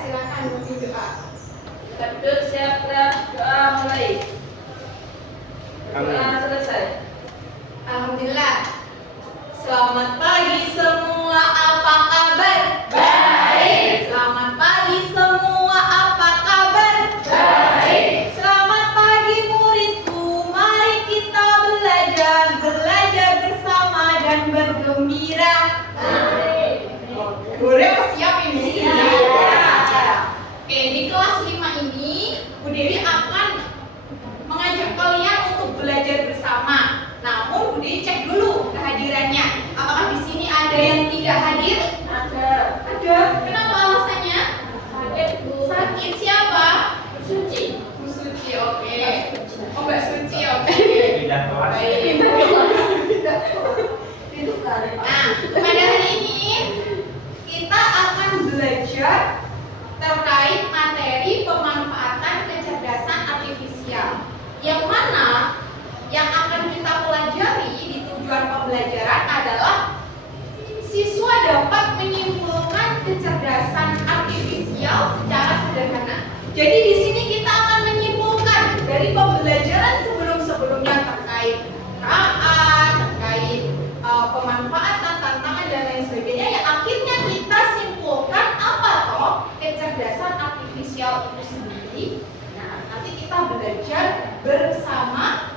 silakan untuk doa. Duduk, siap, gerak, doa mulai. Doa selesai. Alhamdulillah. Selamat pagi semua, apa kabar? Baik. Selamat pagi semua, apa kabar? Baik. Selamat pagi muridku, mari kita belajar bersama dan bergembira. Boleh apa siap ini? Oke, di kelas 5 ini Bu Dewi akan mengajak kalian untuk belajar bersama. Namun Bu Dewi cek dulu kehadirannya. Apakah di sini ada yang tidak hadir? Ada. Ada. Kenapa alasannya? Sakit, Bu. Sakit siapa? Suci. Bu Suci, oke. Oh, Mbak Suci, oke. Tidak kelas. Nah, pada hari ini kita akan belajar terkait materi pemanfaatan kecerdasan artifisial. Yang mana yang akan kita pelajari di tujuan pembelajaran adalah siswa dapat menyimpulkan kecerdasan artifisial secara sederhana. Jadi di sini kita akan menyimpulkan dari pembelajaran sebelum-sebelumnya terkait terkait pemanfaatan, tantangan dan lain sebagainya. Yang akhirnya kita simpulkan apa toh kecerdasan artifisial itu sendiri. Nah, nanti kita belajar bersama.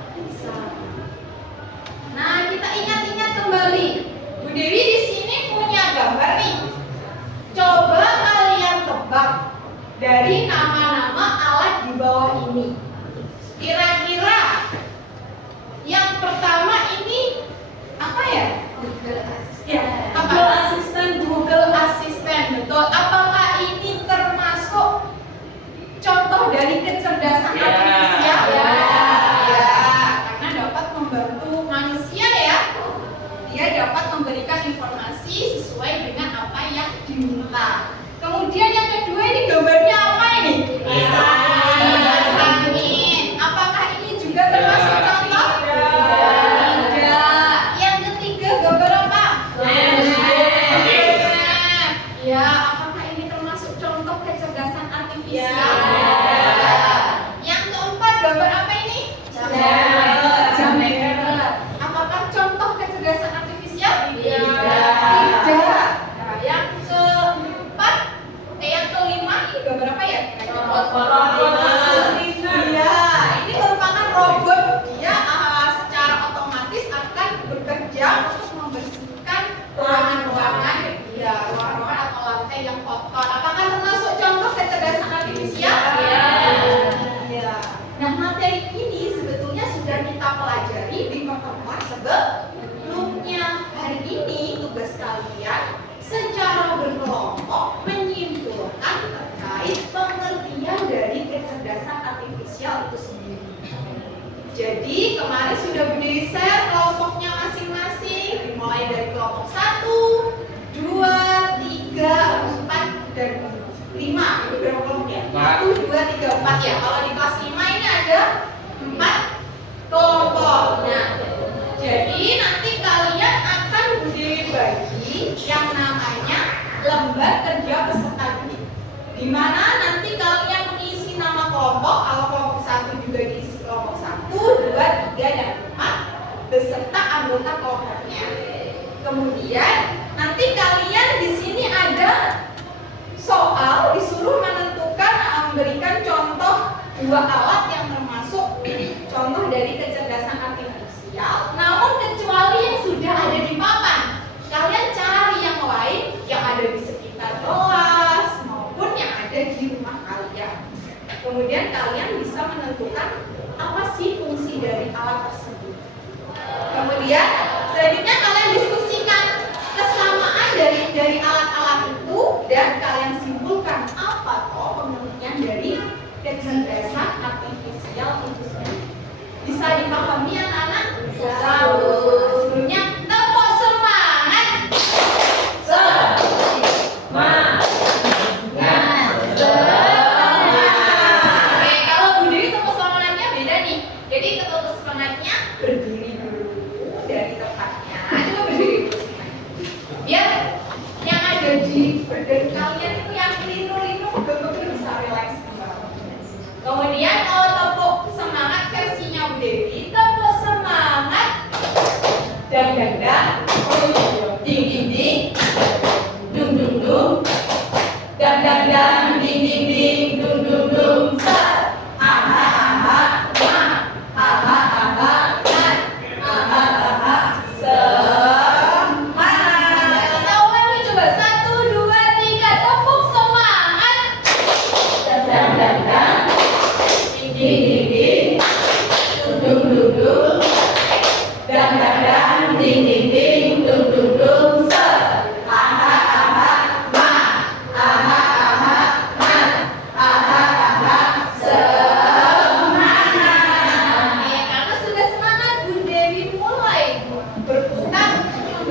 Nah, kita ingat-ingat kembali. Bu Dewi di sini punya gambar nih. Coba kalian tebak dari nama-nama alat di bawah ini. Kira-kira yang pertama ini apa ya? Google Assistant. Ya, Google Assistant. Google Assistant, betul. Apakah ini termasuk contoh dari kecerdasan artifisial? Ya, karena dapat membantu manusia ya. Dia dapat memberikan informasi sesuai dengan apa yang diminta. Kemudian yang kedua ini gambarnya apa ini? Kipas angin. Apakah ini juga termasuk contoh? Tidak. Yang ketiga gambar apa? Ya, apakah ini termasuk contoh kecerdasan artifisial? Yang keempat gambar apa ini? Jam. Apakah contoh kecerdasan artifisial? Tidak. Nah, yang keempat, yang kelima ini gambar apa ya? Iya, ini merupakan robot. Dia secara otomatis akan bekerja untuk membersihkan ruangan-ruangan, ya, ruangan-ruangan atau lantai yang kotor. Apakah termasuk contoh kecerdasan artifisial? Iya. Nah, materi ini sebetulnya sudah kita pelajari di pertemuan sebelumnya. Hari ini tugas kalian secara berkelompok menyimpulkan terkait pengertian dari kecerdasan artifisial itu sendiri. Jadi kemarin sudah Bu Dewi share kelompoknya masing-masing, dimulai dari kelompok 1, 2, 3, 4, dan 5. Ini berapa kelompok ya? 1, 2, 3, 4 ya. Kalau di kelas 5 ini ada 4 kelompok. Nah, jadi nanti kalian akan Bu Dewi bagi yang namanya lembar kerja peserta didik. Di mana nanti kalian mengisi nama kelompok. Kalau kelompok 1 juga diisi kelompok 1, 2, 3, dan 4 beserta anggota kelompoknya. Kemudian nanti kalian di sini ada soal disuruh menentukan memberikan contoh 2 alat yang termasuk contoh dari kecerdasan artifisial. Namun kecuali yang sudah ada di papan, kalian cari yang lain yang ada di sekitar kelas maupun yang ada di rumah kalian. Kemudian kalian bisa menentukan apa sih fungsi dari alat tersebut. Kemudian selanjutnya kalian diskusikan kesamaan dari alat-alat itu dan kalian simpulkan apa toh pengertian dari kecerdasan artifisial itu sendiri. Bisa dipahami anak-anak? Sebelumnya tepuk semangat. Oke, kalau Bu Dewi tepuk semangatnya beda nih. Jadi tepuk semangatnya berdiri dulu dari tempatnya. Coba berdiri dulu. Biar yang ada di badan kalian itu yang linu-linu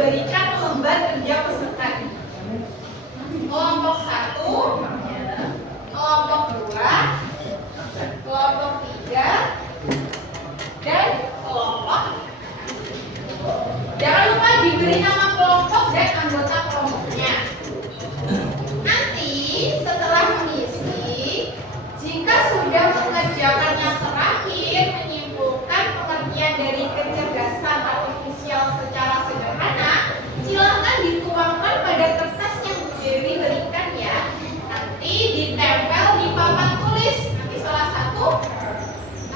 memberikan lembar kerja peserta. Kelompok 1, kelompok 2, kelompok 3, dan kelompok. Jangan lupa diberi nama kelompok dan anggota kelompoknya. Nanti setelah mengisi, jika sudah mengerjakan yang terakhir, menyimpulkan pengertian dari kecerdasan artifisial secara sederhana, silakan dituangkan pada kertas yang Bu Dewi berikan ya. Nanti ditempel di papan tulis. Nanti salah satu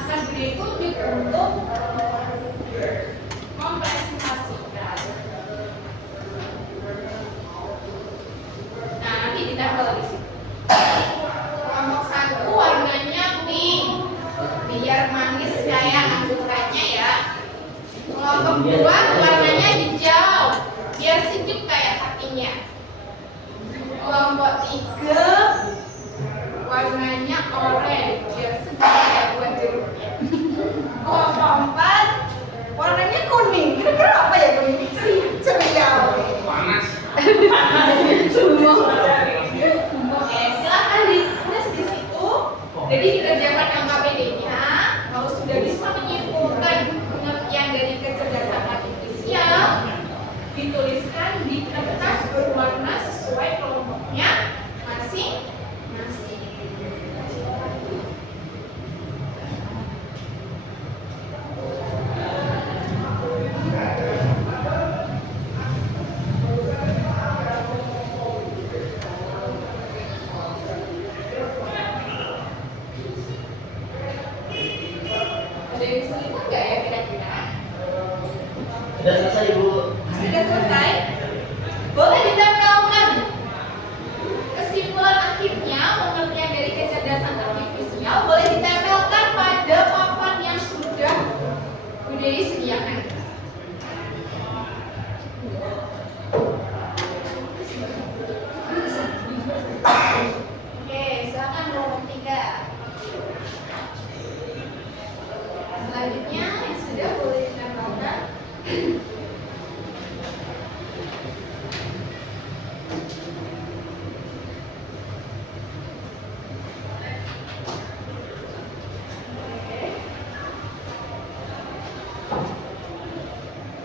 akan Bu Dewi tunjuk untuk mempresentasikan. Nah, nanti ditempel di situ. Kelompok 1 warnanya pink, biar manis kayak anggurannya ya. Kelompok 2 warnanya hijau, biar sejuk kayak hatinya. Kelompok 3 warnanya oranye, biar sejuk kayak buah jeruknya. Kelompok 4 warnanya kuning, kira-kira apa ya kuning? Ceria. Panas. Oke, silakan ditulis di situ. Jadi dikerjakan LKPD-nya. Kalau sudah bisa menyimpulkan pengertian dari kecerdasan artifisial, dituliskan di kertas berwarna sesuai kelompoknya masing-masing. Ada yang kesulitan nggak ya kira-kira? Sudah selesai, Bu. Sudah selesai? Boleh ditempelkan kesimpulan akhirnya pengertian dari kecerdasan artifisial, boleh ditempelkan pada papan yang sudah Bu Dewi sediakan. Oke, silakan kelompok 3. Selanjutnya yang sudah boleh ditempelkan.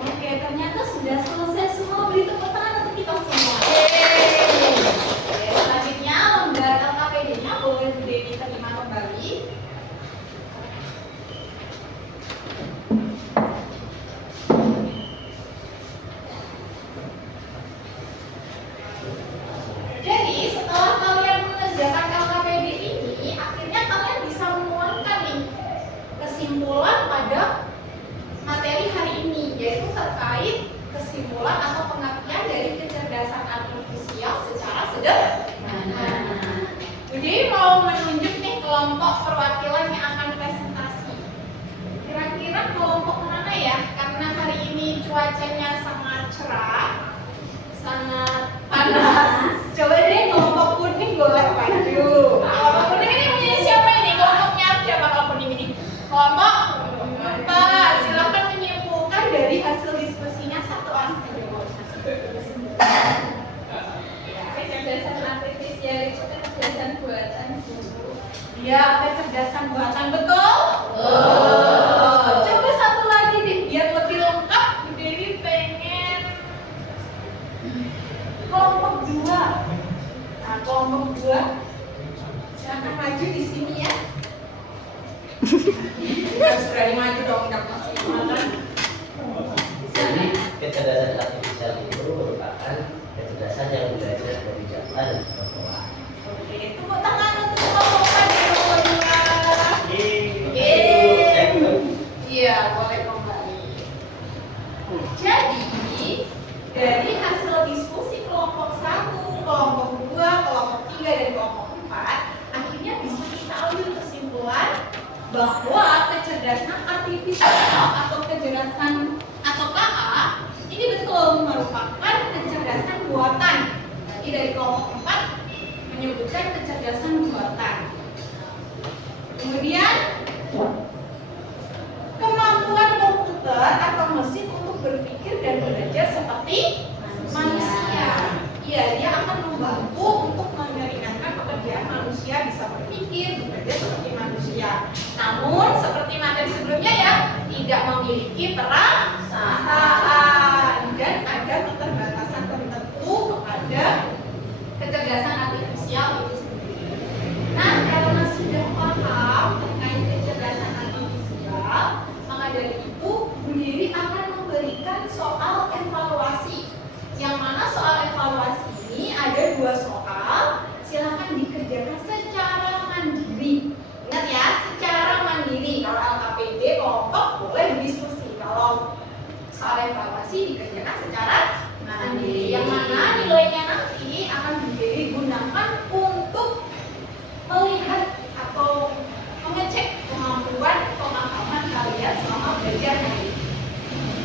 Oke, ternyata sudah selesai semua. Beri tepuk tangan untuk kita semua. Oke, selanjutnya lembar LKPD-nya boleh Bu Dewi terima kembali. Jadi setelah kalian mengerjakan LKPD ini, akhirnya kalian bisa menuangkan nih kesimpulan pada materi hari ini, yaitu terkait kesimpulan atau pengertian dari kecerdasan artifisial secara sederhana. Jadi mau menunjuk nih kelompok perwakilan yang akan presentasi. Kira-kira kelompok mana ya? Karena hari ini cuacanya sangat cerah, sangat panas. Coba deh kelompok kuning boleh maju. Kelompok kuning ini punya siapa ini? Kelompoknya siapa kelompok kuning ini? Kelompok 4. Silakan menyimpulkan dari hasil diskusinya satu orang saja. Kecerdasan artifisial itu kecerdasan buatan guru. Ya, kecerdasan buatan, betul? Coba satu lagi deh, biar lebih lengkap. Bu Dewi pengen kelompok 2. Nah, kelompok 2 silakan maju di sini ya. Harus berani maju dong, nggak masih makan. Jadi kecerdasan artifisial itu merupakan kecerdasan yang belajar dari data dan pengetahuan. Oke, tepuk tangan untuk kelompok kedua. Yeay. Iya, boleh kembali. Jadi, dari hasil diskusi kelompok 1, kelompok 2, kelompok 3, dan kelompok 4, akhirnya bisa kita ambil kesimpulan bahwa kecerdasan artifisial atau kecerdasan atau KA ini betul merupakan kecerdasan buatan. Jadi dari kelompok 4 menyebutkan kecerdasan buatan. Kemudian kemampuan komputer atau mesin untuk berpikir dan belajar seperti memiliki perasaan dan ada keterbatasan tertentu kepada kecerdasan artifisial itu sendiri. Nah, karena sudah paham terkait kecerdasan artifisial, maka dari itu Bu Diri akan memberikan soal evaluasi. Yang mana soal evaluasi ini ada 2 soal, silakan dikerjakan secara mandiri. Ingat ya, secara mandiri. Kalau LKPD kelompok boleh berdiskusi. Kalau soal evaluasi dikerjakan secara mandiri. Yang mana nilainya nanti akan digunakan untuk melihat atau mengecek kemampuan pemahaman kalian selama belajar hari ini.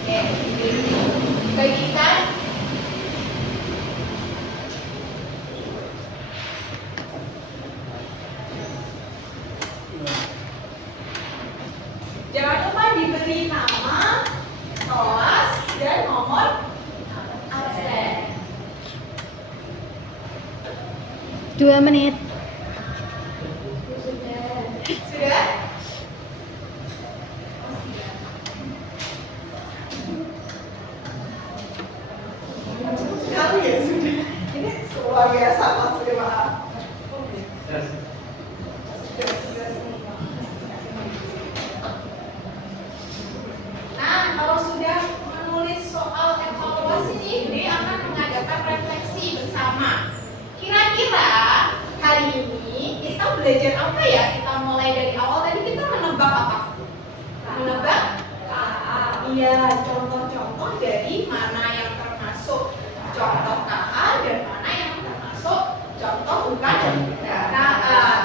Oke, dibagikan. Jangan lupa diberi nama, kelas, dan nomor absen. 2 menit. Sudah? Sekali ya sudah. Ini luar biasa Mas Dewa. Nah, kalau sudah menulis soal evaluasi nih, dia akan mengadakan refleksi bersama. Kira-kira hari ini kita belajar apa ya? Kita mulai dari awal tadi kita menebak apa? Menebak? Iya, contoh-contoh dari mana yang termasuk contoh KA dan mana yang termasuk contoh bukan KA.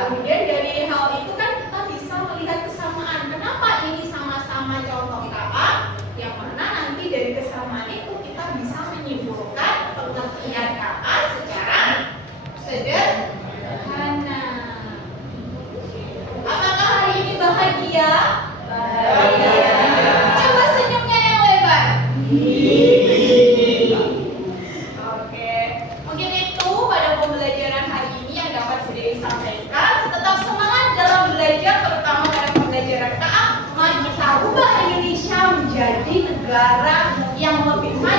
Kemudian dari hal itu kan kita bisa melihat kesamaan. Kenapa ini sama-sama contoh KA? Yang mana nanti dari kesamaan itu kita bisa menyimpulkan pengertian KA secara sederhana. Apakah hari ini bahagia? Bahagia. Coba senyumnya yang lebar. Oke, mungkin itu pada pembelajaran hari ini yang dapat Budi sampaikan. Tetap semangat dalam belajar, terutama pada pembelajaran KA. Mari kita ubah Indonesia menjadi negara yang lebih maju.